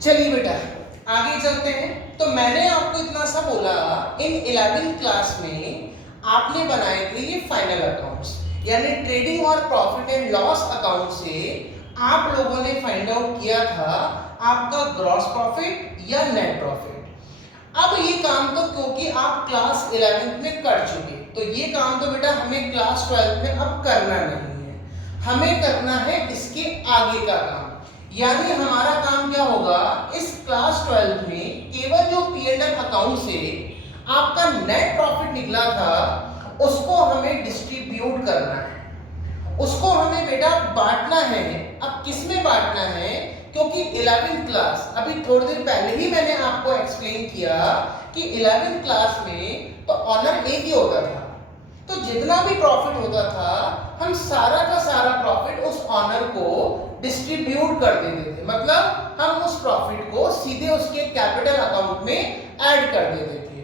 चलिए बेटा आगे चलते हैं। तो मैंने आपको इतना सा बोला, इन 11th क्लास में आपने बनाए थे ये फाइनल अकाउंट्स, यानी ट्रेडिंग और प्रॉफिट एंड लॉस अकाउंट से आप लोगों ने फाइंड आउट किया था आपका ग्रॉस प्रॉफिट या नेट प्रॉफिट। अब ये काम तो क्योंकि आप क्लास 11th में कर चुके, तो ये काम तो बेटा हमें क्लास 12th में अब करना नहीं है, हमें करना है इसके आगे का काम। यानी हमारा काम क्या होगा, इस क्लास 12th में केवल जो P&L अकाउंट से आपका नेट प्रॉफिट निकला था उसको हमें डिस्ट्रीब्यूट करना है, उसको हमें बेटा बांटना है। अब किस में बांटना है, क्योंकि 11th क्लास अभी थोड़ी देर पहले ही मैंने आपको एक्सप्लेन किया कि 11th क्लास में तो ऑनर एक ही होता था, तो जितना भी प्रॉफिट होता था हम सारा का सारा प्रॉफिट उस ऑनर को डिस्ट्रीब्यूट कर देते थे, मतलब हम उस प्रॉफिट को सीधे उसके कैपिटल अकाउंट में ऐड कर देते थे।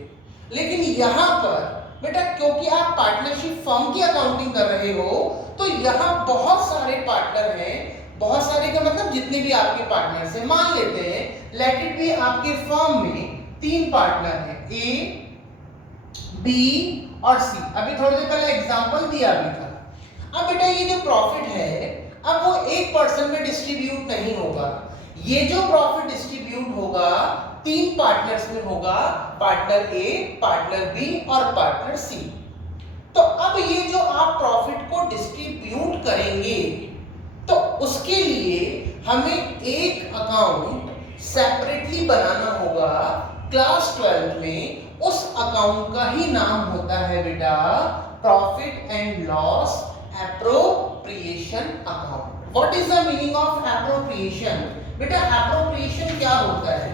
लेकिन यहाँ पर बेटा क्योंकि आप पार्टनरशिप फर्म की अकाउंटिंग कर रहे हो, तो यहाँ बहुत सारे पार्टनर हैं, बहुत सारे का मतलब जितने भी आपके पार्टनर्स हैं, मान लेते हैं लेट इट बी आपके फर्म में 3 पार्टनर हैं, ए बी और सी। अभी थोड़ी देर पहले एग्जांपल दिया भी था। अब बेटा ये जो प्रॉफिट है अब वो एक पर्सन में डिस्ट्रीब्यूट नहीं होगा, ये जो प्रॉफिट डिस्ट्रीब्यूट होगा 3 पार्टनर्स में होगा, पार्टनर ए, पार्टनर बी और पार्टनर सी। तो अब ये जो आप प्रॉफिट को डिस्ट्रीब्यूट करेंगे तो उसके लिए हमें एक अकाउंट सेपरेटली बनाना होगा। क्लास 12th में उस अकाउंट का ही नाम होता है बेटा profit and loss appropriation account. What is the meaning of appropriation? बेटा एप्रोप्रिएशन क्या होता है?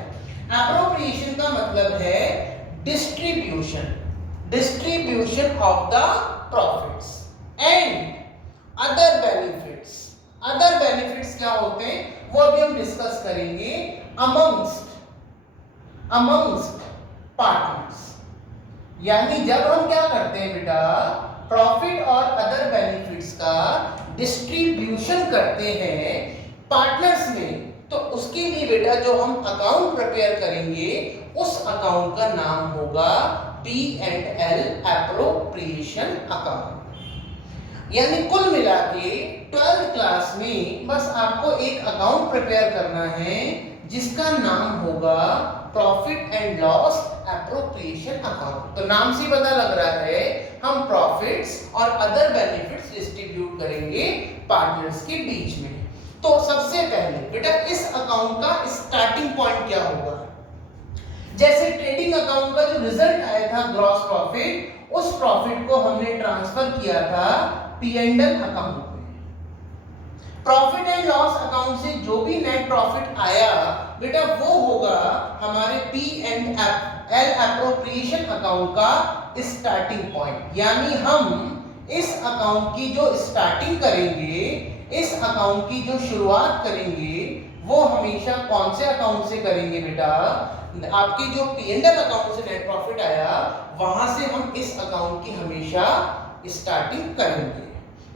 एप्रोप्रिएशन का मतलब है distribution, distribution of the profits and other benefits. Other benefits क्या होते हैं वो अभी हम डिस्कस करेंगे। अमंग्स्ट पार्टनर्स, यानी जब हम क्या करते हैं बेटा प्रॉफिट और अदर बेनिफिट्स का डिस्ट्रीब्यूशन करते हैं पार्टनर्स में, तो उसके लिए बेटा जो हम अकाउंट प्रिपेयर करेंगे उस अकाउंट का नाम होगा P&L एप्रोप्रिएशन अकाउंट। यानी कुल मिला के 12th क्लास में बस आपको एक अकाउंट प्रिपेयर करना है जिसका नाम होगा profit and loss appropriation account. तो नाम से पता लग रहा है हम प्रॉफिट्स और अदर बेनिफिट्स डिस्ट्रीब्यूट करेंगे पार्टनर्स के बीच में। तो सबसे पहले बेटा इस अकाउंट का स्टार्टिंग पॉइंट क्या होगा? जैसे ट्रेडिंग अकाउंट का जो रिजल्ट आया था ग्रॉस प्रॉफिट, उस प्रॉफिट को हमने ट्रांसफर किया था P&L अकाउंट में। प्रॉफिट एंड लॉस अकाउंट से जो भी नेट प्रॉफिट आया बेटा वो होगा हमारे P&L एप्रोप्रिएशन अकाउंट का स्टार्टिंग पॉइंट। यानी हम इस अकाउंट की जो स्टार्टिंग करेंगे, इस अकाउंट की जो शुरुआत करेंगे वो हमेशा कौन से अकाउंट से करेंगे बेटा? आपके जो P&L अकाउंट से नेट प्रॉफिट आया वहां से हम इस अकाउंट की हमेशा स्टार्टिंग करेंगे।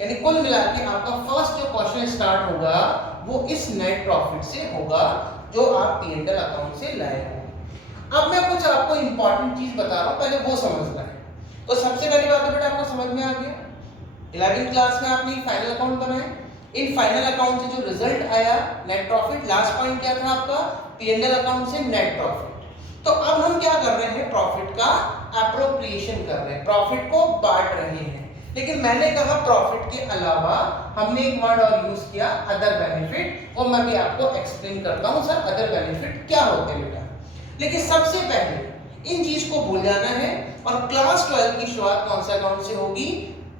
यानी कुल मिलाकर आपका फर्स्ट जो क्वेश्चन स्टार्ट होगा वो इस नेट प्रॉफिट से होगा जो आप P&L अकाउंट से लाए हो। अब मैं कुछ आपको इंपॉर्टेंट चीज बता रहा हूं, पहले वो समझना है। तो सबसे पहली बात तो बेटा आपको समझ में आ गया 11th क्लास में आपने फाइनल अकाउंट बनाए, इन फाइनल अकाउंट से जो रिजल्ट आया नेट प्रॉफिट, लास्ट पॉइंट क्या था आपका P&L अकाउंट से नेट प्रॉफिट। तो अब हम क्या कर रहे हैं प्रॉफिट का एप्रोप्रिएशन कर रहे हैं, प्रॉफिट को बांट रहे हैं। लेकिन मैंने कहा प्रॉफिट के अलावा हमने एक वर्ड और यूज किया अदर बेनिफिट, और मैं भी आपको एक्सप्लेन करता हूं सर अदर बेनिफिट क्या होते हैं बेटा। लेकिन सबसे पहले इन चीज को भूल जाना है और क्लास 12 की शुरुआत कौन से अकाउंट से होगी?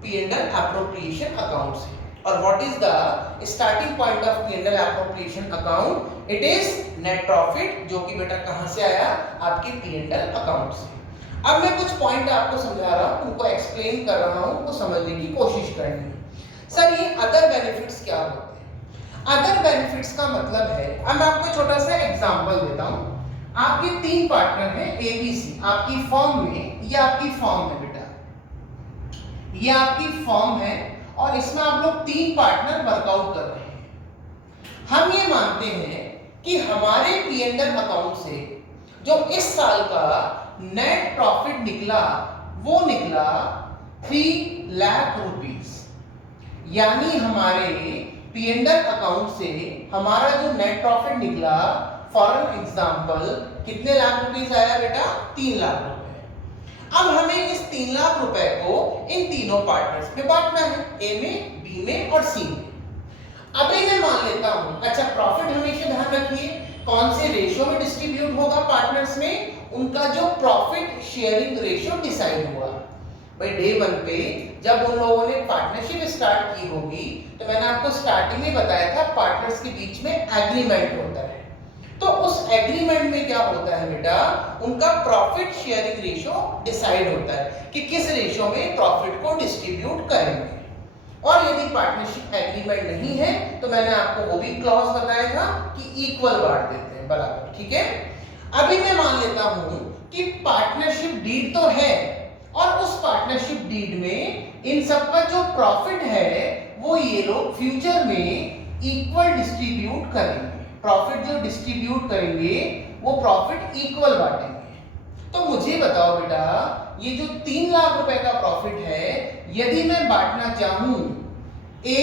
P&L एप्रोप्रिएशन अकाउंट से। और what is the starting point of P&L appropriation account? It is net profit, जो कि बेटा कहां से आया? आपके P&L अकाउंट से। अब मैं कुछ पॉइंट आपको समझा रहा हूं, उनको एक्सप्लेन कर रहा हूं, उनको समझने की कोशिश करनी। सर ये अदर बेनिफिट्स क्या होते हैं? अदर बेनिफिट्स का मतलब है, अब मैं आपको छोटा सा एग्जांपल देता हूं। आपके 3 पार्टनर हैं ABC आपकी फर्म में, ये आपकी फर्म है बेटा, ये आपकी फर्म है और इसमें आप लोग 3 पार्टनर वर्कआउट कर रहे हैं। हम ये मानते हैं कि हमारे P&L अकाउंट से जो इस साल का नेट प्रॉफिट निकला वो निकला 3 लाख रुपीस। यानी हमारे P&L अकाउंट से हमारा जो नेट प्रॉफिट निकला फॉर एन एग्जांपल कितने लाख रुपीस आया बेटा? 3 लाख रुपए। अब हमें इस 3 लाख रुपए को इन तीनों पार्टनर्स में बांटना है, ए में, बी में और सी में। अभी मैं मान लेता हूं, अच्छा प्रॉफिट हमेशा ध्यान रखिए कौन से रेशियो में डिस्ट्रीब्यूट होगा पार्टनर्स में, उनका जो प्रॉफिट शेयरिंग रेशियो डिसाइड हुआ। भाई डे 1 पे जब उन लोगों ने पार्टनरशिप स्टार्ट की होगी तो मैंने आपको स्टार्टिंग में बताया था पार्टनर्स के बीच में एग्रीमेंट होता है। तो उस एग्रीमेंट में क्या होता है बेटा, उनका प्रॉफिट शेयरिंग रेशियो डिसाइड होता है कि किस रेशियो में प्रॉफिट को डिस्ट्रीब्यूट करेंगे। और यदि पार्टनरशिप एग्रीमेंट नहीं है तो मैंने आपको वो भी क्लॉज बताया था कि इक्वल बांट देते हैं बराबर, ठीक है। अभी मैं मान लेता हूं कि पार्टनरशिप डीड तो है और उस पार्टनरशिप डीड में इन सबका जो प्रॉफिट है वो ये लोग फ्यूचर में इक्वल डिस्ट्रीब्यूट करेंगे। प्रॉफिट जो डिस्ट्रीब्यूट करेंगे वो प्रॉफिट इक्वल बांटेंगे। तो मुझे बताओ बेटा, ये जो 3 लाख रुपए का प्रॉफिट है यदि मैं बांटना चाहूं ए,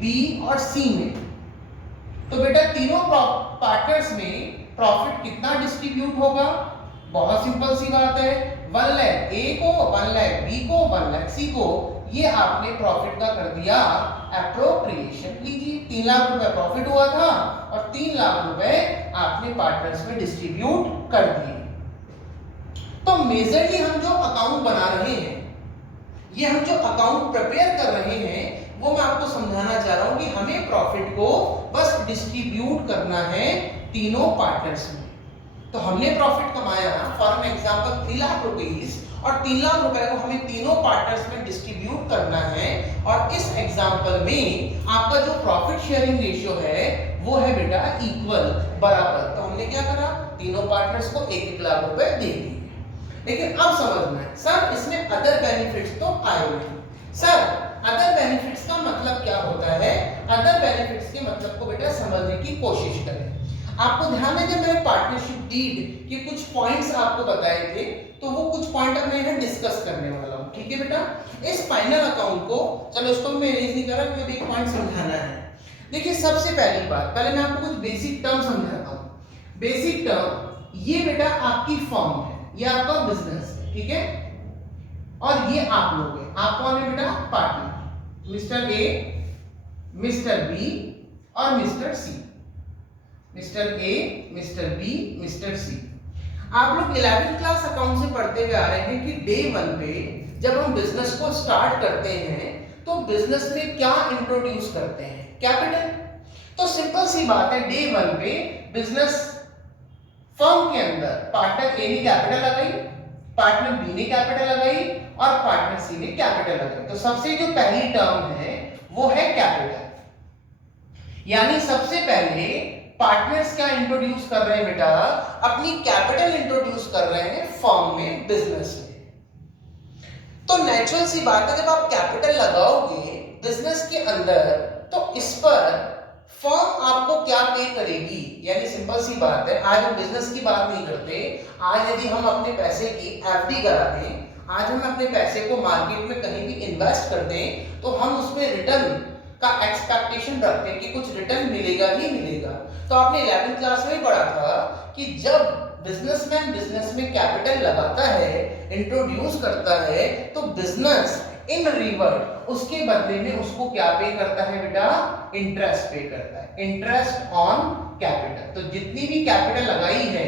बी और सी में, तो बेटा तीनों पार्टनर्स में प्रॉफिट कितना डिस्ट्रीब्यूट होगा? बहुत सिंपल सी बात है, 1 लाख ए को, 1 लाख बी को, 1 लाख सी को। ये आपने प्रॉफिट का कर दिया एप्रोप्रिएशन। लीजिए 3 लाख रुपए प्रॉफिट हुआ था और 3 लाख रुपए आपने पार्टनर्स में डिस्ट्रीब्यूट कर दिए। तो मेजरली हम जो अकाउंट बना रहे हैं, ये हम जो अकाउंट प्रिपेयर कर रहे हैं, वो मैं आपको समझाना चाह रहा हूं कि हमें प्रॉफिट को बस डिस्ट्रीब्यूट करना है तीनों पार्टनर्स में। तो हमने प्रॉफिट कमाया for an example 3 lakh rupees और 3 लाख रुपए को हमें तीनों पार्टनर्स में डिस्ट्रीब्यूट करना है। और इस एग्जांपल में आपका जो प्रॉफिट शेयरिंग रेशियो है वो है बेटा इक्वल, बराबर। तो हमने क्या करा, तीनों पार्टनर्स को 1-1 लाख रुपए दे दिए। लेकिन अब समझना है सर इसमें अदर बेनिफिट्स तो आए नहीं। सर अदर बेनिफिट्स का मतलब क्या होता है? अदर बेनिफिट्स के मतलब को बेटा समझने की कोशिश करें। आपको ध्यान है जब मैंने पार्टनरशिप डीड के कुछ पॉइंट्स आपको बताए थे, तो वो कुछ पॉइंट अब मैं यहाँ डिस्कस करने वाला हूँ, ठीक है बेटा। इस फाइनल अकाउंट को चलो उसको मैं इरेज नहीं कर रहा क्योंकि एक पॉइंट समझाना है। देखिए सबसे पहली बात, पहले मैं आपको कुछ बेसिक टर्म समझाता हूँ। बेसिक टर्म, ये बेटा आपकी फर्म है, ये आपका बिजनेस है, ठीक है। और ये आप लोग हैं, आप कौन है बेटा? Partner, mister A, mister B और mister C. Mister A, mister B, mister C. आप लोग 11वीं क्लास अकाउंट से पढ़ते हुए आ रहे हैं कि डे 1 पे जब हम बिजनेस को स्टार्ट करते हैं तो बिजनेस में क्या इंट्रोड्यूस करते हैं? कैपिटल। तो सिंपल सी बात है, डे 1 पे बिजनेस फर्म के अंदर पार्टनर ए ने कैपिटल लगाई, पार्टनर बी ने कैपिटल लगाई और पार्टनर सी ने कैपिटल लगाई। तो सबसे जो पहली टर्म है वो है कैपिटल। यानी सबसे पहले पार्टनर्स क्या इंट्रोड्यूस कर रहे हैं बेटा? अपनी कैपिटल इंट्रोड्यूस कर रहे हैं फर्म में, बिजनेस में। तो नेचुरल सी बात है जब आप कैपिटल लगाओगे बिजनेस के अंदर तो इस पर फर्म आपको क्या पे करेगी? यानी सिंपल सी बात है, आज हम बिजनेस की बात नहीं करते, आज यदि हम अपने पैसे की एफडी करा दें, आज हम अपने पैसे को मार्केट में कहीं भी इन्वेस्ट कर दें तो हम उसमें रिटर्न का एक्सपेक्टेशन रखते हैं कि कुछ रिटर्न मिलेगा ही मिलेगा। तो आपने 11वीं क्लास में पढ़ा था कि जब बिजनेसमैन बिजनेस में कैपिटल लगाता है, इंट्रोड्यूस करता है, तो बिजनेस इन रिवर्ट उसके बदले में उसको क्या पे करता है बेटा? इंटरेस्ट पे करता है, इंटरेस्ट ऑन कैपिटल। तो जितनी भी कैपिटल लगाई है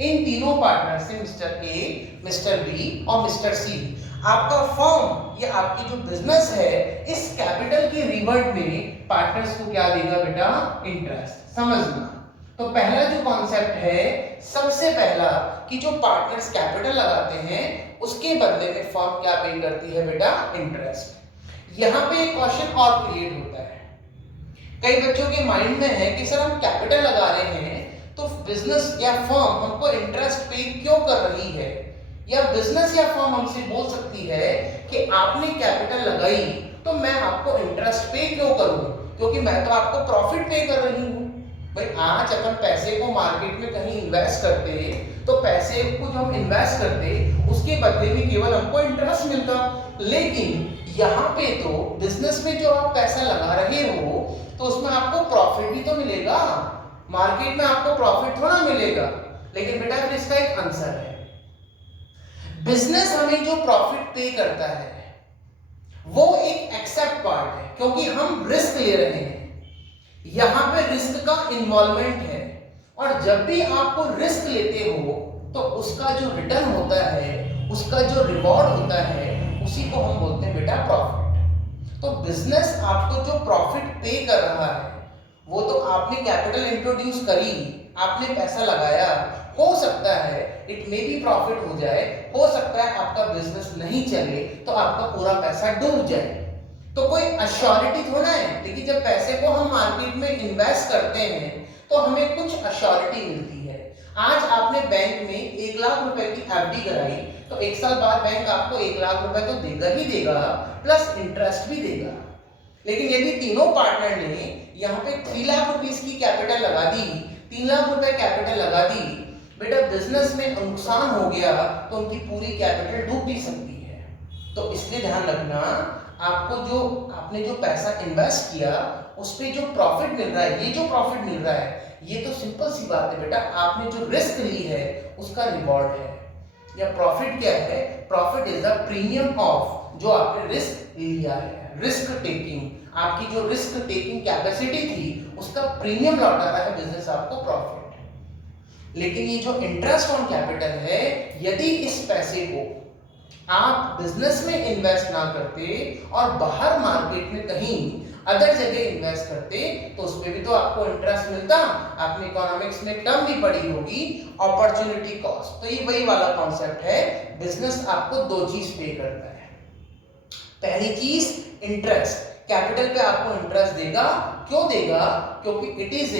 इन तीनों पार्टनर से, मिस्टर ए, मिस्टर बी और मिस्टर सी, आपका फर्म या आपकी जो बिजनेस है इस कैपिटल के रिवर्ट में पार्टनर्स को क्या देगा बेटा? इंटरेस्ट। समझना। तो पहला जो कॉन्सेप्ट है, सबसे पहला कि जो पार्टनर्स कैपिटल लगाते हैं उसके बदले में फर्म क्या पे करती है बेटा? इंटरेस्ट। यहाँ पे एक क्वेश्चन और क्रिएट होता है, कई बच्चों के माइंड में है कि सर हम कैपिटल लगा रहे हैं तो बिजनेस या फर्म हमको इंटरेस्ट पे क्यों कर रही है? या बिजनेस या फर्म हमसे बोल सकती है कि आपने कैपिटल लगाई तो मैं आपको इंटरेस्ट पे क्यों करूं, क्योंकि मैं तो आपको प्रॉफिट पे कर रही हूं। भाई आज अपन पैसे को मार्केट में कहीं इन्वेस्ट करते, तो पैसे को जो हम इन्वेस्ट करते उसके बदले में केवल हमको इंटरेस्ट मिलता। लेकिन यहाँ पे तो बिजनेस में जो आप पैसा लगा रहे हो तो उसमें आपको प्रॉफिट भी तो मिलेगा, मार्केट में आपको प्रॉफिट थोड़ा मिलेगा। लेकिन बेटा फिर इसका एक आंसर है, बिजनेस हमें जो प्रॉफिट पे करता है वो एक एक्सेप्ट पार्ट है, क्योंकि हम रिस्क ले रहे हैं, यहां पे रिस्क का इन्वॉल्वमेंट है। और जब भी आपको रिस्क लेते हो तो उसका जो रिटर्न होता है, उसका जो रिवॉर्ड होता है, उसी को हम बोलते हैं बेटा प्रॉफिट। तो बिजनेस आपको जो प्रॉफिट पे कर रहा है वो तो आपने कैपिटल इंट्रोड्यूस करी, आपने पैसा लगाया, हो सकता है इट मे बी प्रॉफिट हो जाए, हो सकता है आपका बिजनेस नहीं चले तो आपका पूरा पैसा डूब जाए, तो कोई अश्योरिटी थोड़ा है। लेकिन जब पैसे को हम मार्केट में इन्वेस्ट करते हैं तो हमें कुछ अश्योरिटी मिलती है। आज आपने बैंक में 1 लाख रुपए की एफडी कराई तो 1 साल बाद बैंक आपको 1 लाख रुपए तो देगा ही देगा, प्लस इंटरेस्ट भी देगा। लेकिन यदि तीनों पार्टनर ने यहाँ पे 3 लाख रुपीस की कैपिटल लगा दी, 3 लाख रुपए कैपिटल लगा दी, बेटा बिजनेस में नुकसान हो गया तो उनकी पूरी कैपिटल डूब भी सकती है। तो इसलिए ध्यान रखना, आपको जो आपने जो पैसा इन्वेस्ट किया उस पे जो प्रॉफिट मिल रहा है, ये जो प्रॉफिट मिल रहा है ये तो सिंपल सी बात है बेटा, आपने जो रिस्क ली है उसका रिवॉर्ड है। या प्रॉफिट क्या है? Profit is the premium of जो आपने रिस्क लिया है, रिस्क टेकिंग, आपकी जो रिस्क टेकिंग कैपेसिटी थी उसका प्रीमियम लौटा रहा है बिजनेस आपको प्रॉफिट। लेकिन ये जो इंटरेस्ट ऑन कैपिटल है, यदि इस पैसे को आप बिजनेस में इन्वेस्ट ना करते और बाहर मार्केट में कहीं अदर जगह इन्वेस्ट करते तो उस पे भी तो आपको इंटरेस्ट मिलता। आपने इकोनॉमिक्स में टर्म भी पढ़ी होगी, अपॉर्चुनिटी कॉस्ट। तो ये वही वाला कॉन्सेप्ट है, बिजनेस आपको दो चीज पे करता है। पहली चीज इंटरेस्ट, कैपिटल पे आपको इंटरेस्ट देगा। क्यों देगा? क्योंकि इट इज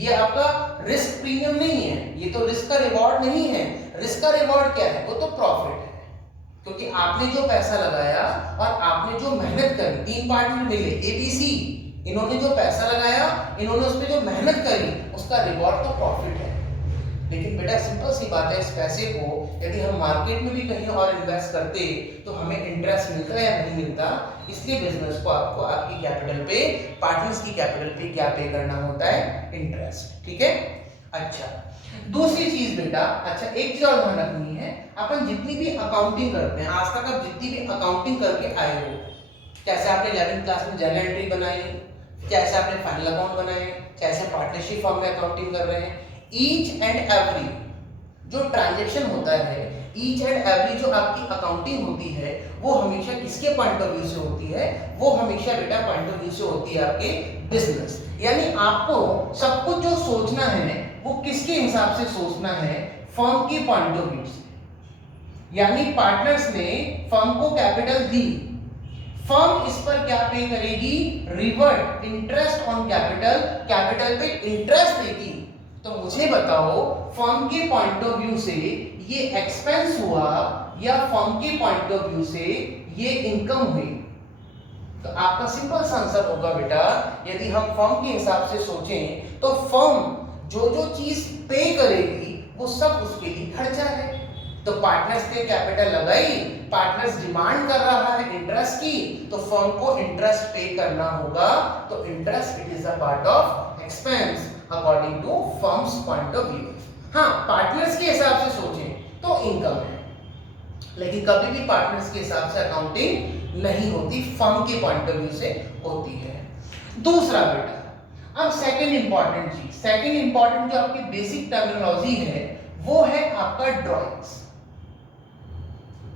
ये आपका रिस्क प्रीमियम नहीं है, ये तो रिस्क का रिवॉर्ड नहीं है। रिस्क का रिवॉर्ड क्या है? वो तो प्रॉफिट है, क्योंकि आपने जो पैसा लगाया और आपने जो मेहनत करी, तीन पार्टनर मिले एबीसी, इन्होंने जो पैसा लगाया, इन्होंने उस पर जो मेहनत करी, उसका रिवॉर्ड तो प्रॉफिट है। लेकिन बेटा सिंपल सी बात है, इस पैसे को यदि हम मार्केट में भी कहीं और इन्वेस्ट करते तो हमें इंटरेस्ट मिलता या नहीं मिलता। इसलिए बिजनेस को आपको आपकी कैपिटल पे, पार्टनर्स की कैपिटल पे क्या पे करना होता है? इंटरेस्ट। ठीक है। अच्छा, दूसरी चीज बेटा, अच्छा एक चीज और ध्यान रखनी है, अपन जितनी भी अकाउंटिंग करते हैं, आज तक आप जितनी भी अकाउंटिंग करके आए हो, कैसे आपने 11वीं क्लास में जर्नल एंट्री बनाई, कैसे आपने फाइनल अकाउंट बनाए, कैसे पार्टनरशिप फॉर्म में अकाउंटिंग कर रहे हैं, ईच एंड एवरी जो ट्रांजैक्शन होता है, ईच एंड एवरी जो आपकी अकाउंटिंग होती है, वो हमेशा किसके पॉइंट ऑफ व्यू से होती है? वो हमेशा बेटा पॉइंट ऑफ व्यू से होती है आपके बिजनेस। यानी आपको सब कुछ जो सोचना है वो किसके हिसाब से सोचना है? फर्म की पॉइंट ऑफ व्यू से। यानी पार्टनर्स ने फर्म को कैपिटल दी, फर्म इस पर क्या पे करेगी? Revert interest on capital, capital पे इंटरेस्ट देगी। तो मुझे बताओ, फर्म के पॉइंट ऑफ व्यू से ये एक्सपेंस हुआ या फर्म के पॉइंट ऑफ व्यू से ये इनकम हुई? तो आपका सिंपल सा आंसर होगा बेटा, यदि हम फर्म के हिसाब से सोचें तो फर्म जो जो चीज पे करेगी वो सब उसके लिए खर्चा है। तो पार्टनर्स ने कैपिटल लगाई, पार्टनर्स डिमांड कर रहा है इंटरेस्ट की, तो फर्म को इंटरेस्ट पे करना होगा। तो interest it is a part of expense according to firms point of view. हाँ, पार्टनर्स के हिसाब से सोचें तो इनकम है, लेकिन कभी भी पार्टनर्स के हिसाब से अकाउंटिंग नहीं होती, फर्म के पॉइंट ऑफ व्यू से होती है। दूसरा बेटा, अब सेकंड इंपॉर्टेंट चीज, सेकंड इंपॉर्टेंट जो आपकी बेसिक टर्मिनोलॉजी है वो है आपका ड्रॉइंग्स।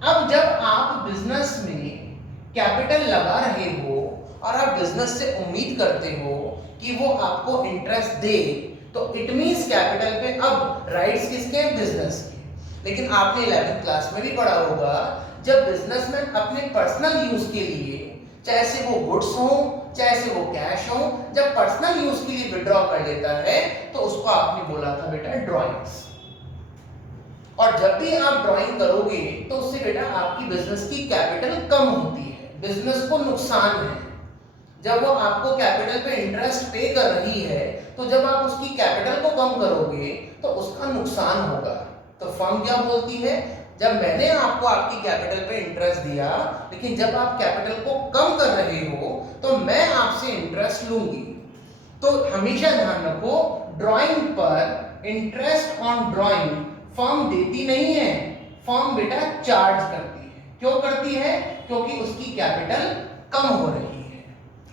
अब जब आप बिजनेस में कैपिटल लगा रहे हो और आप बिजनेस से उम्मीद करते हो कि वो आपको इंटरेस्ट दे, तो इट मींस कैपिटल पे अब राइट्स किसके हैं? बिजनेस के। लेकिन आपने 11th क्लास में भी पढ़ा होगा, जब बिजनेसमैन अपने पर्सनल यूज के लिए, चाहे से वो गुड्स हो चाहे से वो कैश हो, जब पर्सनल यूज के लिए विड्रॉ कर लेता है तो उसको आपने बोला था बेटा ड्रॉइंग्स। और जब भी आप ड्राइंग करोगे तो उससे बेटा आपकी बिजनेस की कैपिटल कम होती है, बिजनेस को नुकसान है। जब वो आपको कैपिटल पे इंटरेस्ट पे कर रही है, तो जब आप उसकी कैपिटल को कम करोगे तो उसका नुकसान होगा। तो फर्म क्या बोलती है, जब मैंने आपको आपकी कैपिटल पे इंटरेस्ट दिया, लेकिन जब आप कैपिटल को कम कर रहे हो तो मैं आपसे इंटरेस्ट लूंगी। तो हमेशा ध्यान रखो, ड्राइंग पर इंटरेस्ट ऑन ड्राइंग फर्म देती नहीं है, फर्म बेटा चार्ज करती है। क्यों करती है? क्योंकि उसकी कैपिटल कम हो रही है,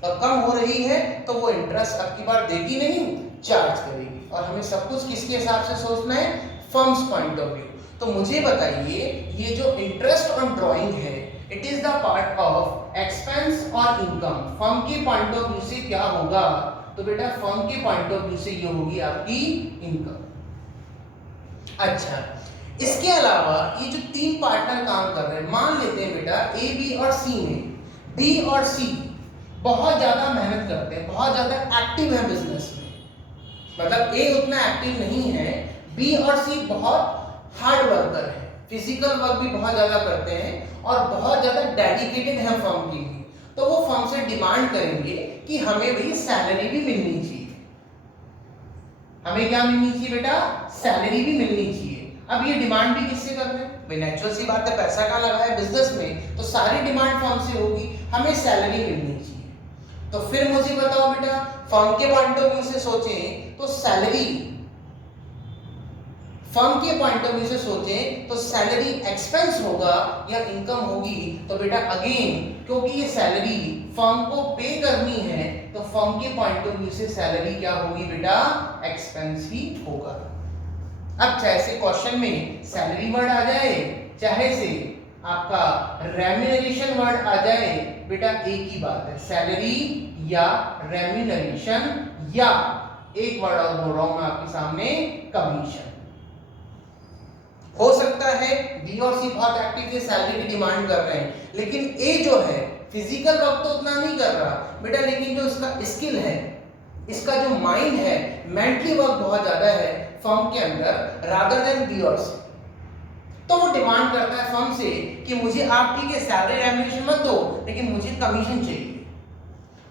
और कम हो रही है तो वो इंटरेस्ट अब की बार देगी नहीं, चार्ज करेगी। और हमें सब कुछ किसके हिसाब से सोचना है? Firms point of view. तो मुझे बताइए, ये जो इंटरेस्ट ऑन ड्राइंग है, it is the part of expense और इनकम। फर्म के पॉइंट ऑफ व्यू से क्या होगा? तो बेटा फर्म के पॉइंट ऑफ व्यू से ये होगी आपकी इनकम। अच्छा, इसके अलावा ये जो तीन पार्टनर काम कर रहे हैं, मान लेते हैं बेटा ए, बी और सी में बी और सी बहुत ज्यादा मेहनत करते हैं, बहुत ज्यादा एक्टिव है बिजनेस में, मतलब ए उतना एक्टिव नहीं है, बी और सी बहुत हार्ड वर्कर है, फिजिकल वर्क भी बहुत ज्यादा करते हैं और बहुत ज्यादा डेडिकेटेड है फर्म के लिए। तो वो फर्म से डिमांड करेंगे कि हमें भी सैलरी भी मिलनी चाहिए। हमें क्या मिलनी चाहिए बेटा? सैलरी भी मिलनी चाहिए। अब ये डिमांड भी किससे कर रहे हैं? भाई नेचुरल सी बात है, पैसा कहाँ लगा है बिजनेस में, तो सारी डिमांड फर्म से होगी, हमें सैलरी मिलनी चाहिए। तो फिर मुझे बताओ बेटा, फर्म के पॉइंट ऑफ व्यू से सोचें तो सैलरी, फर्म के पॉइंट ऑफ व्यू से सोचें तो सैलरी एक्सपेंस होगा या इनकम होगी? तो बेटा अगेन, क्योंकि ये सैलरी फर्म को पे करनी है, तो फर्म के पॉइंट ऑफ व्यू से सैलरी क्या होगी बेटा? एक्सपेंस ही होगा। अब चाहे से क्वेश्चन में सैलरी वर्ड आ जाए, चाहे से आपका रेम्यूनरेशन वर्ड आ जाए, बेटा एक ही बात है, सैलरी या रेम्यूनरेशन, या एक वर्ड और बोल रहा हूं मैं आपके सामने, कमीशन। हो सकता है बी और सी बहुत एक्टिव है, सैलरी की डिमांड कर रहे हैं, लेकिन ए जो है फिजिकल वर्क तो उतना नहीं कर रहा बेटा, लेकिन जो इसका स्किल है, इसका जो माइंड है, मेंटली वर्क बहुत ज्यादा है फर्म के अंदर रादर देन बी और सी। तो वो डिमांड करता है फर्म से कि मुझे आप ठीक है सैलरी रेम्यूनरेशन मत दो, लेकिन मुझे कमीशन चाहिए,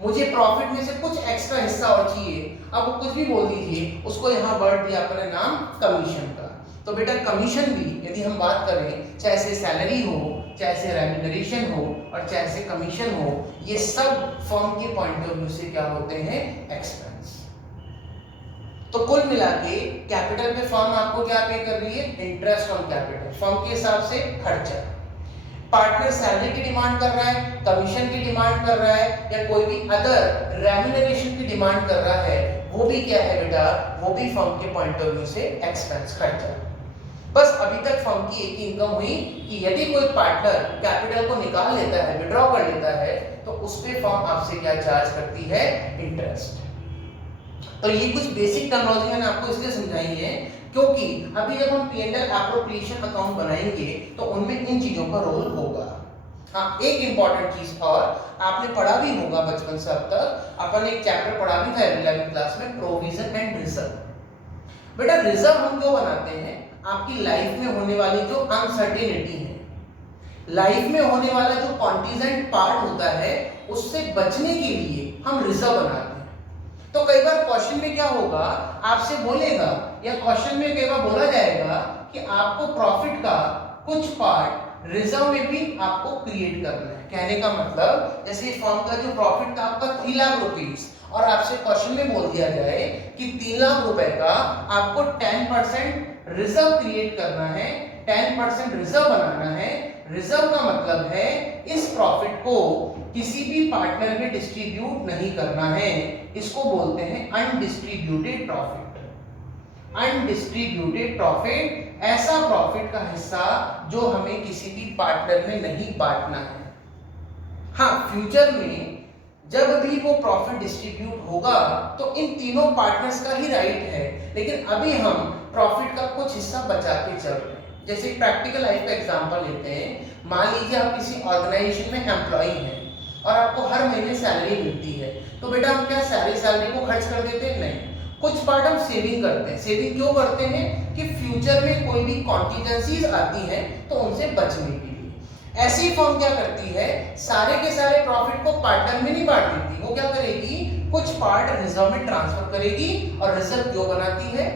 मुझे प्रॉफिट में से कुछ एक्स्ट्रा हिस्सा और चाहिए। अब वो कुछ भी बोल दीजिए, उसको यहाँ वर्ड दिया अपने नाम कमीशन का। तो बेटा कमीशन भी यदि हम बात करें, चाहे से सैलरी हो, चाहे से रेम्यूनरेशन हो और चाहे से कमीशन हो, ये सब फर्म के पॉइंट ऑफ व्यू से क्या होते हैं? एक्सपेंस। तो कुल मिला के कैपिटल पे फर्म आपको क्या पे कर रही है? इंटरेस्ट ऑन कैपिटल, फर्म के हिसाब से खर्चा। पार्टनर सैलरी की डिमांड कर रहा है, कमीशन की डिमांड कर रहा है, या कोई भी अदर रेम्यूनरेशन की डिमांड कर रहा है, वो भी क्या है बेटा? वो भी फर्म के पॉइंट ऑफ व्यू से एक्सपेंस, खर्चा। बस अभी तक फर्म की एक ही इनकम हुई कि यदि कोई पार्टनर कैपिटल को निकाल लेता है, विड्रॉ कर लेता है, तो उस पे फर्म आपसे क्या चार्ज करती है? इंटरेस्ट। तो ये कुछ बेसिक टर्मिनोलॉजी मैंने आपको इसलिए समझाई है क्योंकि अभी जब हम P&L एप्रोप्रिएशन अकाउंट बनाएंगे तो उनमें इन चीजों का रोल होगा। हाँ, एक इंपॉर्टेंट चीज और आपने पढ़ा भी होगा बचपन से अब तक, अपन एक चैप्टर पढ़ा भी था 11वीं क्लास में, प्रोविजन एंड रिजर्व। बेटा रिजर्व हम क्यों बनाते हैं? आपकी लाइफ में होने वाली जो अनसर्टेनिटी है, लाइफ में होने वाला जो कॉन्टीजेंट पार्ट होता है, उससे बचने के लिए हम रिजर्व बनाते हैं। तो कई बार क्वेश्चन में क्या होगा, आपसे बोलेगा या क्वेश्चन में कई बार बोला जाएगा कि आपको प्रॉफिट का कुछ पार्ट रिजर्व में भी आपको क्रिएट करना है। कहने का मतलब जैसे फर्म का जो प्रॉफिट था आपका 3 लाख रुपीस, और आपसे क्वेश्चन में बोल दिया जाए कि 3 लाख रुपए का आपको 10% रिजर्व क्रिएट करना है, 10% रिजर्व बनाना है। रिजर्व का मतलब है इस प्रॉफिट को किसी भी पार्टनर में डिस्ट्रीब्यूट नहीं करना है, इसको बोलते हैं अनडिस्ट्रीब्यूटेड प्रॉफिट। अनडिस्ट्रीब्यूटेड प्रॉफिट ऐसा प्रॉफिट का हिस्सा जो हमें किसी भी पार्टनर में नहीं बांटना है। हाँ, फ्यूचर में जब भी वो प्रॉफिट डिस्ट्रीब्यूट होगा तो इन तीनों पार्टनर्स का ही राइट है, लेकिन अभी हम प्रॉफिट का कुछ हिस्सा बचा के चल रहे हैं। जैसे प्रैक्टिकल लाइफ का एग्जांपल लेते हैं, मान लीजिए आप किसी ऑर्गेनाइजेशन में एम्प्लॉई हैं और आपको हर महीने सैलरी मिलती है, तो बेटा हम क्या सारी सैलरी को खर्च कर देते हैं? नहीं, कुछ पार्ट हम सेविंग करते हैं। सेविंग क्यों करते हैं? कि फ्यूचर में कोई भी कॉन्टीजेंसीज आती हैं तो उनसे बचने के लिए। ऐसी फर्म क्या करती है, सारे के सारे प्रॉफिट को पार्टनर में नहीं बांट देती, वो क्या करेगी, कुछ पार्ट रिजर्व में ट्रांसफर करेगी। और रिजर्व क्यों बनाती है,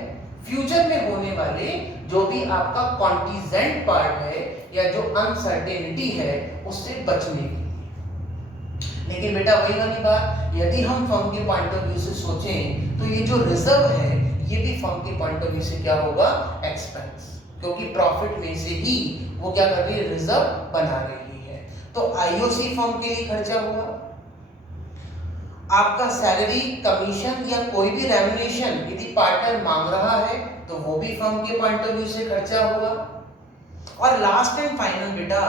फ्यूचर में होने वाले जो भी आपका कॉन्टीजेंट पार्ट है या जो अनसर्टेनिटी है उससे बचने के लिए। लेकिन बेटा वही वाली बात, यदि हम फर्म के पॉइंट ऑफ व्यू से सोचें तो ये जो रिजर्व है ये भी फर्म के पॉइंट ऑफ व्यू से क्या होगा, एक्सपेंस, क्योंकि प्रॉफिट में से ही वो क्या कर रही है, रिजर्व बना रही है। तो आईओसी फर्म के लिए खर्चा हुआ, आपका सैलरी, कमीशन या कोई भी रेम्युनरेशन यदि पार्टनर मांग रहा है तो वो भी फर्म के पॉइंट ऑफ व्यू से खर्चा होगा। और लास्ट एंड फाइनल बेटा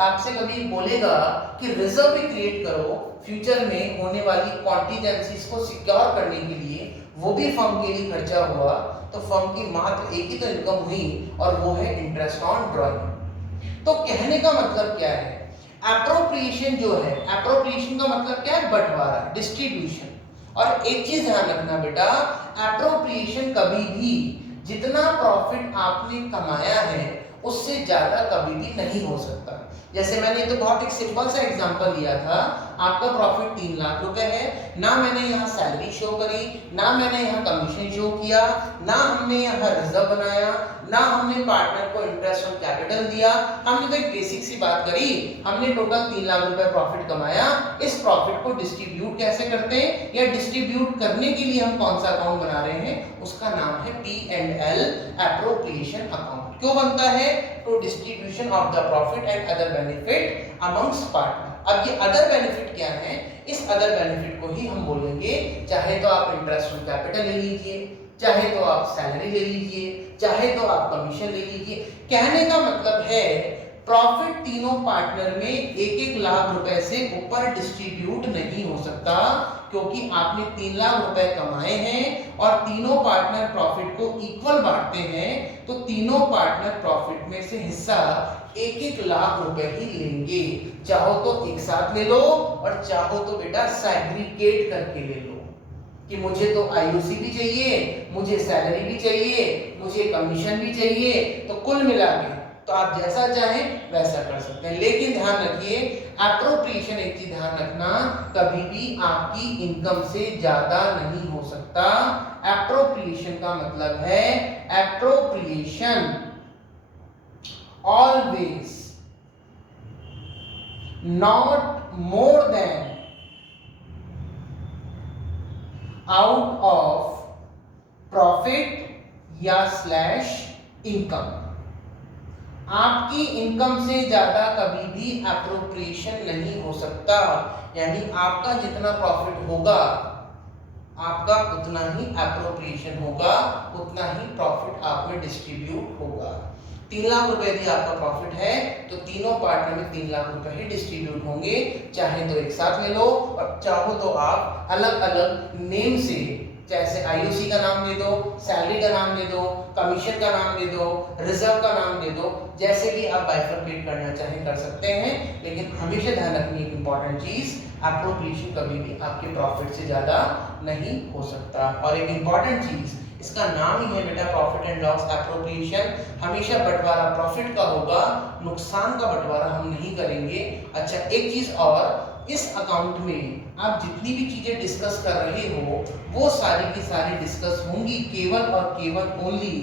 आपसे कभी बोलेगा कि रिजर्व भी क्रिएट करो फ्यूचर में होने वाली कॉन्टीजेंसीज को सिक्योर करने के लिए, वो भी फर्म के लिए खर्चा हुआ, तो फर्म की मात्र एक ही तो इनकम हुई और वो है इंटरेस्ट ऑन ड्रॉइंग। तो कहने का मतलब क्या है, एप्रोप्रिएशन जो है, एप्रोप्रिएशन का मतलब क्या है, बंटवारा, डिस्ट्रीब्यूशन। और एक चीज ध्यान रखना बेटा, एप्रोप्रिएशन कभी भी जितना प्रॉफिट आपने कमाया है उससे ज्यादा कभी भी नहीं हो सकता। जैसे मैंने तो बहुत एक सिंपल सा एग्जांपल लिया था, आपका प्रॉफिट 3 लाख रुपए है, ना मैंने यहाँ सैलरी शो करी, ना मैंने यहाँ कमीशन शो किया, ना हमने यहाँ रिजर्व बनाया, ना हमने पार्टनर को इंटरेस्ट ऑन कैपिटल दिया, हमने तो एक बेसिक सी बात करी, हमने टोटल 3 लाख रुपए प्रॉफिट कमाया। इस प्रॉफिट को डिस्ट्रीब्यूट कैसे करते हैं या डिस्ट्रीब्यूट करने के लिए हम कौन सा अकाउंट बना रहे हैं, उसका नाम है P&L एप्रोप्रिएशन अकाउंट। क्यों बनता है, to distribution of the profit and other benefit amongst partner. अब ये अदर बेनिफिट क्या है, इस अदर बेनिफिट को ही हम बोलेंगे, चाहे तो आप इंटरेस्ट ऑन कैपिटल ले लीजिए, चाहे तो आप सैलरी ले लीजिए, चाहे तो आप कमीशन ले लीजिए। कहने का मतलब है प्रॉफिट तीनों पार्टनर में 1-1 लाख रुपए से ऊपर डिस्ट्रीब्यूट नहीं हो सकता, क्योंकि आपने 3 लाख रुपए कमाए हैं और तीनों पार्टनर प्रॉफिट को इक्वल बांटते हैं, तो तीनों पार्टनर प्रॉफिट में से हिस्सा 1-1 लाख रुपए ही लेंगे। चाहो तो एक साथ ले लो और चाहो तो बेटा सैग्रीगेट करके ले लो, कि मुझे तो आईओसी भी चाहिए, मुझे सैलरी भी चाहिए, मुझे कमीशन भी चाहिए, तो कुल मिला के तो आप जैसा चाहें वैसा कर सकते हैं। लेकिन ध्यान रखिए, एप्रोप्रिएशन एक चीज ध्यान रखना, कभी भी आपकी इनकम से ज्यादा नहीं हो सकता। एप्रोप्रिएशन का मतलब है, appropriation always not more than out of profit या स्लैश इनकम। आपकी इनकम से ज्यादा कभी भी एप्रोप्रिएशन नहीं हो सकता, यानी आपका जितना प्रॉफिट होगा आपका उतना ही एप्रोप्रिएशन होगा, उतना ही प्रॉफिट आप में डिस्ट्रीब्यूट होगा। 3 लाख रुपए यदि आपका प्रॉफिट है तो तीनों पार्टनर में 3 लाख रुपए ही डिस्ट्रीब्यूट होंगे, चाहे तो एक साथ ले लो और चाहो तो आप अलग अलग नेम से, जैसे आईओसी का नाम दे दो, सैलरी का नाम दे दो, कमीशन का नाम दे दो, रिजर्व का नाम दे दो, जैसे भी आप बाइफरकेट करना चाहें कर सकते हैं। लेकिन हमेशा ध्यान रखनी एक इंपॉर्टेंट चीज, एप्रोप्रिएशन कभी भी आपके प्रॉफिट से ज्यादा नहीं हो सकता। और एक इंपॉर्टेंट चीज, इसका नाम ही है बेटा प्रॉफिट एंड लॉस एप्रोप्रिएशन। हमेशा बंटवारा प्रॉफिट का होगा, नुकसान का बंटवारा हम नहीं करेंगे। अच्छा एक चीज और, इस अकाउंट में आप जितनी भी चीजें डिस्कस कर रहे हो वो सारी की सारी डिस्कस होंगी केवल और केवल ओनली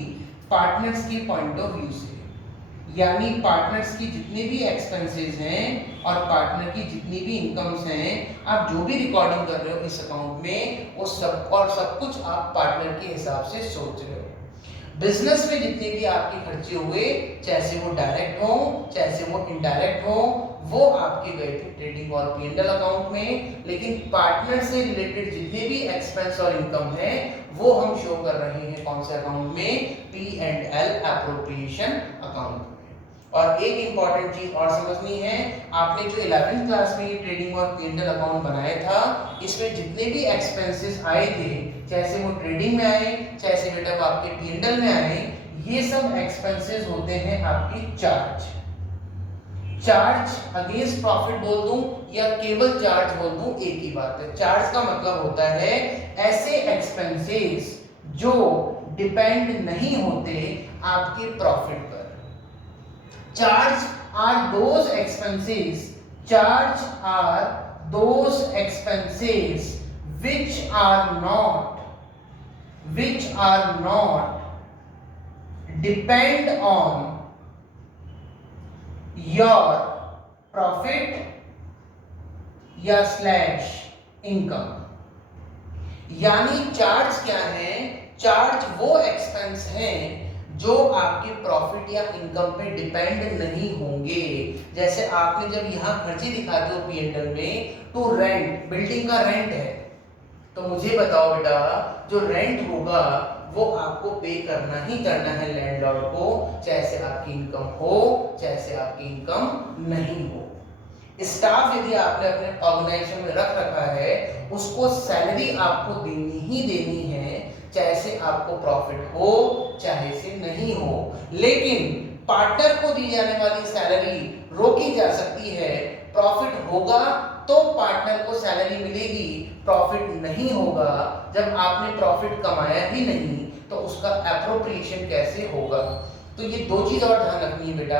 पार्टनर्स के पॉइंट ऑफ व्यू से, यानी पार्टनर्स की जितने भी एक्सपेंसेस हैं और पार्टनर की जितनी भी इनकम्स हैं, आप जो भी रिकॉर्डिंग कर रहे हो इस अकाउंट में वो सब कुछ आप पार्टनर के हिसाब से सोच रहे हो। बिजनेस में जितने भी आपके खर्चे हुए, चाहे वो डायरेक्ट हो चाहे वो इनडायरेक्ट हो, वो आपके गए थे ट्रेडिंग और P&L अकाउंट में। लेकिन पार्टनर से रिलेटेड जितने भी एक्सपेंस और इनकम है वो हम शो कर रहे हैं कौन से अकाउंट में, P&L एप्रोप्रिएशन अकाउंट में। और एक इंपॉर्टेंट चीज और समझनी है, आपने जो 11th क्लास में ये ट्रेडिंग और P&L अकाउंट बनाया था, इसमें जितने भी एक्सपेंसेस आए थे, चाहे वो ट्रेडिंग में आए चाहे बेटा वो आपके P&L में आए, ये सब एक्सपेंसेस होते हैं आपके चार्ज अगेंस्ट प्रॉफिट बोल दूं या केवल चार्ज बोल दूं, एक ही बात है। चार्ज का मतलब होता है ऐसे एक्सपेंसेस जो डिपेंड नहीं होते आपके प्रॉफिट पर। Charge are those expenses, charge are those expenses which are not depend on your profit या स्लैश इनकम। यानी चार्ज क्या है? चार्ज वो एक्सपेंस हैं जो आपके प्रॉफिट या इनकम पे डिपेंड नहीं होंगे। जैसे आपने जब यहाँ खर्चे दिखाते हो P&L में, तो रेंट, बिल्डिंग का रेंट है, तो मुझे बताओ बेटा, जो रेंट होगा वो आपको पे करना ही करना है लैंडलॉर्ड को, चाहे से आपकी इनकम हो चाहे से आपकी इनकम नहीं हो। स्टाफ यदि आपने अपने ऑर्गेनाइजेशन में रख रखा है, उसको सैलरी आपको देनी ही देनी है, चाहे से आपको प्रॉफिट हो चाहे से नहीं हो। लेकिन पार्टनर को दी जाने वाली सैलरी रोकी जा सकती है। प्रॉफिट होगा तो पार्टनर को सैलरी मिलेगी, प्रॉफिट नहीं होगा, जब आपने प्रॉफिट कमाया ही नहीं तो उसका एप्रोप्रिएशन कैसे होगा। तो ये दो चीज और ध्यान रखनी है बेटा।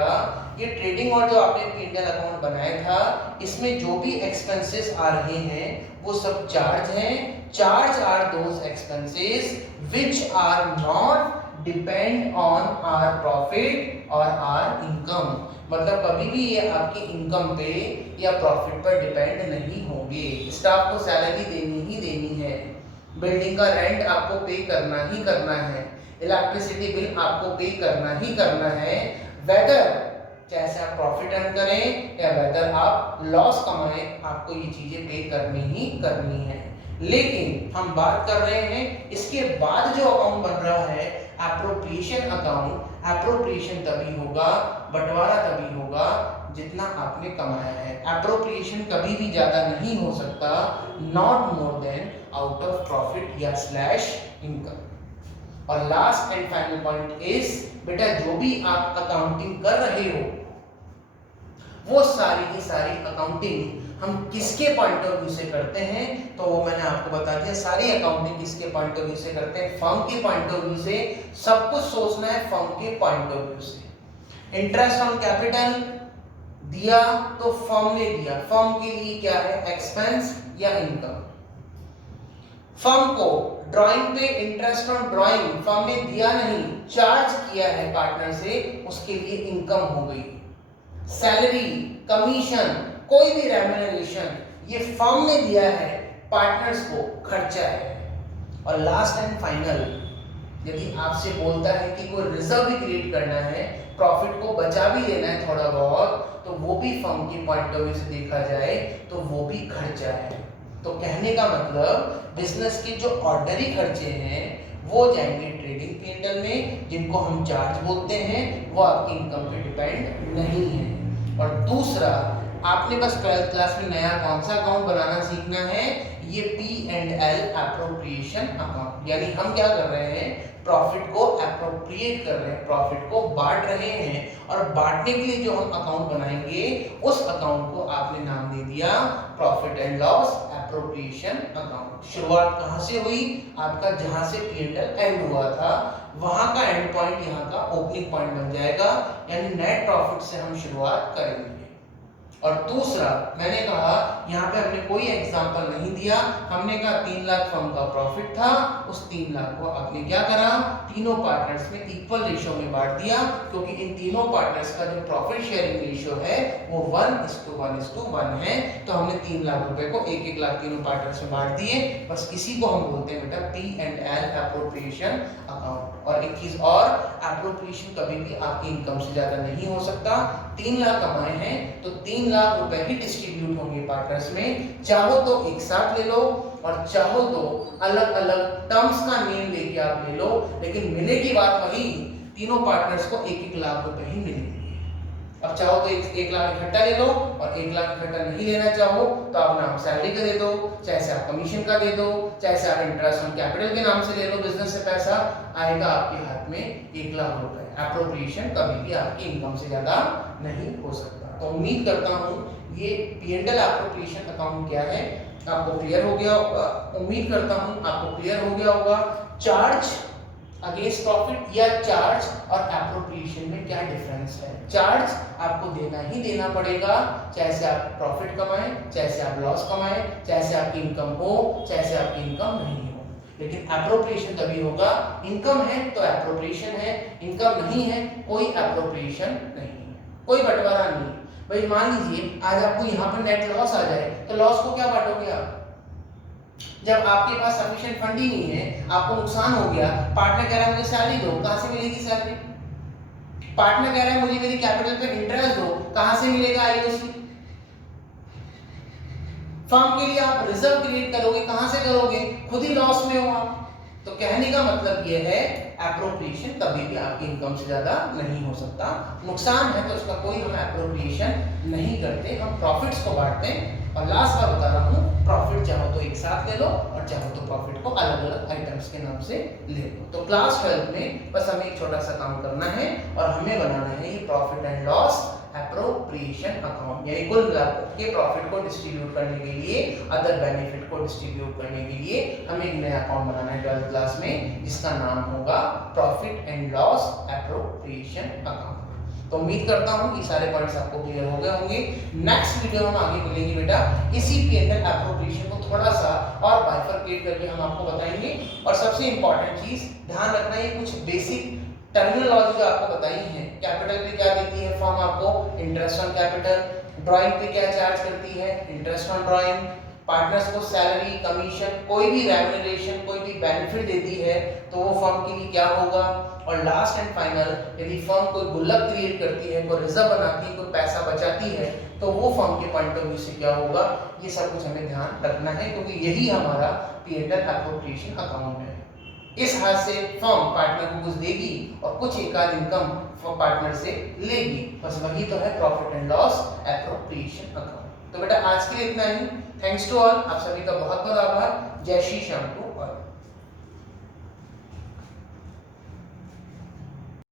ये ट्रेडिंग और जो आपने P&L अकाउंट बनाया था, इसमें जो भी एक्सपेंसेस आ रहे हैं वो सब चार्ज हैं। Charge are those expenses which are not depend on our profit और आवर इनकम। मतलब कभी भी ये आपकी इनकम पे या प्रॉफिट पर डिपेंड नहीं होंगे। स्टाफ को सैलरी देनी ही देनी है, बिल्डिंग का रेंट आपको पे करना ही करना है, इलेक्ट्रिसिटी बिल आपको पे करना ही करना है, वेदर चाहे आप प्रॉफिट अर्न करें या वेदर आप लॉस कमाएं, आपको ये चीजें पे करनी ही करनी है। लेकिन हम बात कर रहे हैं इसके बाद जो अकाउंट बन रहा है एप्रोप्रिएशन अकाउंट। एप्रोप्रिएशन तभी होगा, बंटवारा तभी होगा जितना आपने कमाया है। एप्रोप्रिएशन कभी भी ज्यादा नहीं हो सकता, not more than out of profit या स्लैश इनकम। और last and final point is बेटा, जो भी आप अकाउंटिंग कर रहे हो वो सारी की सारी अकाउंटिंग हम किसके पॉइंट ऑफ व्यू से करते हैं, तो वो मैंने आपको बता दिया। सारी अकाउंटिंग किसके पॉइंट ऑफ व्यू से करते हैं? फर्म के पॉइंट ऑफ व्यू से। सब कुछ सोचना है फर्म के पॉइंट ऑफ व्यू से। इंटरेस्ट ऑन कैपिटल दिया तो फर्म ने दिया, फर्म के लिए क्या है? एक्सपेंस या इनकम। फर्म को ड्राइंग पे इंटरेस्ट ऑन ड्राइंग फर्म ने दिया नहीं, चार्ज किया है पार्टनर से, उसके लिए इनकम हो गई। सैलरी, कमीशन, कोई भी रेम्यूनरेशन ये फर्म ने दिया है, पार्टनर्स को खर्चा है। और लास्ट एंड फाइनल, यदि आपसे बोलता है कि कोई रिजर्व भी क्रिएट करना है, प्रॉफिट को बचा भी लेना है थोड़ा बहुत, तो वो भी फर्म की पॉइंट ऑफ व्यू से देखा जाए तो वो भी खर्चा है। तो कहने का मतलब बिजनेस के जो ऑर्डनरी खर्चे हैं वो जाएंगे ट्रेडिंग P&L में, जिनको हम चार्ज बोलते हैं, वो आपकी इनकम पे डिपेंड नहीं है। और दूसरा, आपने बस 12th क्लास में नया कौन सा अकाउंट बनाना सीखना है? ये P&L एप्रोप्रिएशन अकाउंट। यानी हम क्या कर रहे हैं? प्रॉफिट को एप्रोप्रिएट कर रहे हैं, प्रॉफिट को बांट रहे हैं। और बांटने के लिए जो हम अकाउंट बनाएंगे उस अकाउंट को आपने नाम दे दिया profit and loss appropriation account. शुरुआत कहां से हुई? आपका जहां से P&L एंड हुआ था वहां का एंड पॉइंट यहाँ का ओपनिंग पॉइंट बन जाएगा, यानी नेट प्रॉफिट से हम शुरुआत करेंगे। और दूसरा, मैंने कहा यहाँ पे हमने कोई एग्जांपल नहीं दिया, हमने कहा 3 लाख फर्म का प्रॉफिट था, उस 3 लाख को आपने क्या करा? तीनों पार्टनर्स में इक्वल रेशियो में बांट दिया, क्योंकि इन तीनों पार्टनर्स का जो प्रॉफिट शेयरिंग रेशियो है वो 1:1:1 है। तो हमने 3 लाख रुपए को 1-1 लाख तीनों पार्टनर्स में बांट दिए। बस इसी को हम बोलते हैं बेटा P&L एप्रोप्रिएशन अकाउंट। और एक चीज और, एप्रोप्रिएशन कभी भी आपकी इनकम से ज्यादा नहीं हो सकता। 3 लाख कमाए हैं तो 3 लाख रुपए ही डिस्ट्रीब्यूट होंगे पार्टनर्स में। चाहो तो एक साथ ले लो और चाहो तो अलग अलग टर्म्स का नेम लेके आप ले लो, लेकिन मिलेगी बात वही, तीनों पार्टनर्स को 1-1 लाख रुपए ही मिलेंगे। अब चाहो तो 1 लाख इकट्ठा ले लो, और 1 लाख इकट्ठा नहीं लेना चाहो तो आप नाम सैलरी का दे दो, चाहे से आप कमीशन का दे दो, चाहे से आप इंटरेस्ट ऑन कैपिटल के नाम से ले लो। बिजनेस से पैसा आएगा आपके हाथ में 1 लाख रुपए। एप्रोप्रिएशन कभी भी आपकी इनकम से ज्यादा नहीं हो सकता। तो उम्मीद करता हूँ ये P&L एप्रोप्रिएशन अकाउंट क्या है आपको क्लियर हो गया होगा। उम्मीद करता हूँ आपको क्लियर हो गया होगा। चार्ज अगेंस्ट प्रॉफिट या चार्ज और एप्रोप्रिएशन में क्या डिफरेंस है। चार्ज आपको देना ही देना पड़ेगा, चाहे से आप प्रॉफिट कमाएं, चाहे से आप लॉस कमाएं, चाहे से आपकी इनकम हो, चाहे से आपकी इनकम नहीं हो। लेकिन एप्रोप्रिएशन तभी होगा, इनकम है तो एप्रोप्रिएशन है, इनकम नहीं है कोई एप्रोप्रिएशन नहीं है, कोई बंटवारा नहीं। भाई मान लीजिए आज आपको यहाँ पर नेट लॉस आ जाए तो लॉस को क्या बांटोगे आप? जब आपके पास सफिशिएंट फंड ही नहीं है, आपको नुकसान हो गया, पार्टनर कह रहा है मुझे सैलरी दो, कहां से मिलेगी सैलरी? पार्टनर कह रहा है मुझे मेरी कैपिटल पे इंटरेस्ट दो, कहां से मिलेगा आईओसी? फर्म के लिए आप रिजर्व क्रिएट करोगे, कहां से करोगे? खुद ही लॉस में हो आप। तो कहने का मतलब यह है एप्रोप्रिएशन कभी भी आपकी इनकम से ज्यादा नहीं हो सकता। नुकसान है तो उसका कोई हम एप्रोप्रिएशन नहीं करते, हम प्रॉफिट्स को बांटते हैं। और लास्ट बार बता रहा हूँ, प्रॉफिट चाहो तो एक साथ ले लो और चाहो तो प्रॉफिट को अलग अलग आइटम्स के नाम से ले लो। तो क्लास 12 में बस हमें एक छोटा सा काम करना है और हमें बनाना है ये profit and loss appropriation account, यानी कुल मिलाकर के प्रॉफिट को डिस्ट्रीब्यूट करने के लिए, अदर बेनिफिट को डिस्ट्रीब्यूट करने के लिए हमें एक नया अकाउंट बनाना है 12th क्लास में, जिसका नाम होगा profit and loss appropriation account. तो उम्मीद करता हूं कि सारे पॉइंट्स आपको क्लियर हो गए होंगे। नेक्स्ट वीडियो में हम आगे मिलेंगे बेटा, इसी P&L एप्रोप्रिएशन को थोड़ा सा और बाइफरकेट करके हम आपको बताएंगे। और सबसे इंपॉर्टेंट चीज ध्यान रखना, ये कुछ बेसिक टर्मिनोलॉजी जो आपको बताई है। कैपिटल पे क्या देती है फर्म आपको? Interest on capital. ड्राइंग पे क्या चार्ज करती है? Interest on drawing. पार्टनर्स को सैलरी, कमीशन, कोई भी रेम्युनरेशन, कोई भी बेनिफिट देती है तो वो फर्म के लिए क्या होगा? और लास्ट एंड फाइनल, यदि फर्म कोई गुल्लक क्रिएट करती है, कोई रिजर्व बनाती है, कोई पैसा बचाती है, तो वो फर्म के पॉइंट ऑफ व्यू से क्या होगा? ये सब कुछ हमें ध्यान रखना है, क्योंकि यही हमारा P&L एप्रोप्रिएशन अकाउंट है। इस हाथ से फर्म पार्टनर को कुछ देगी और कुछ एक आध इनकम पार्टनर से लेगी, बस वही तो है profit and loss appropriation account. तो बेटा आज के लिए इतना ही। थैंक्स टू ऑल, आप सभी का बहुत बहुत आभार। जय श्री श्याम।